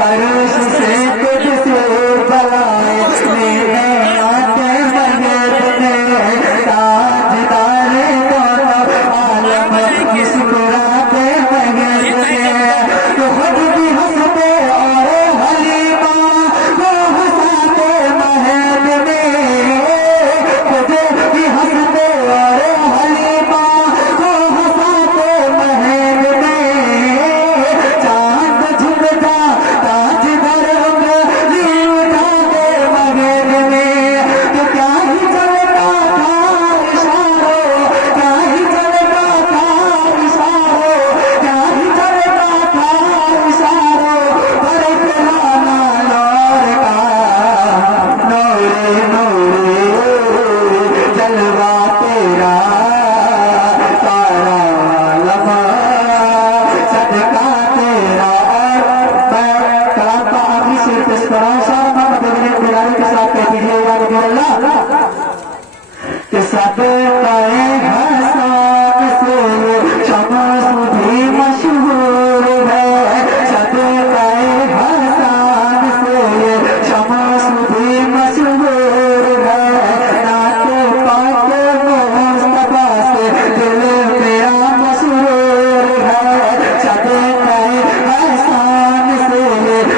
अरुष से कुछ से बलाए लेने आते मगे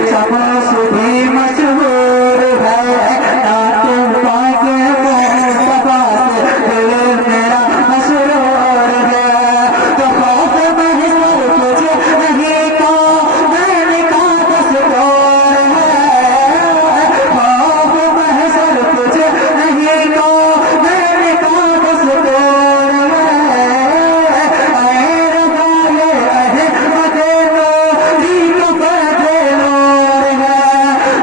समोस भी मशहूर है, नातुम पाक मुस्तफा से दिल मेरा मसरूर है। तो खौफ महज़र तुझे नहीं तो मैंने का दस्तूर है, खौफ महज़र तुझे नहीं तो मैंने का दस्तूर है। ऐ रबाए अहमद नूरी को फर्ज़े नूर है।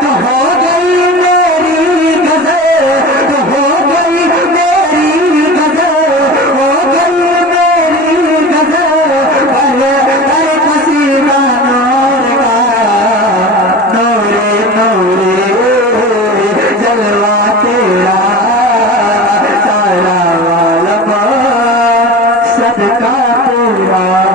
तो हो गई मेरी गज़ल, तो हो गई मेरी गज़ल, हो गई मेरी गज़ल, हर कसीदा नूर का, नूरे नूरे जलवा तेरा, सारा आलम सदका तेरा।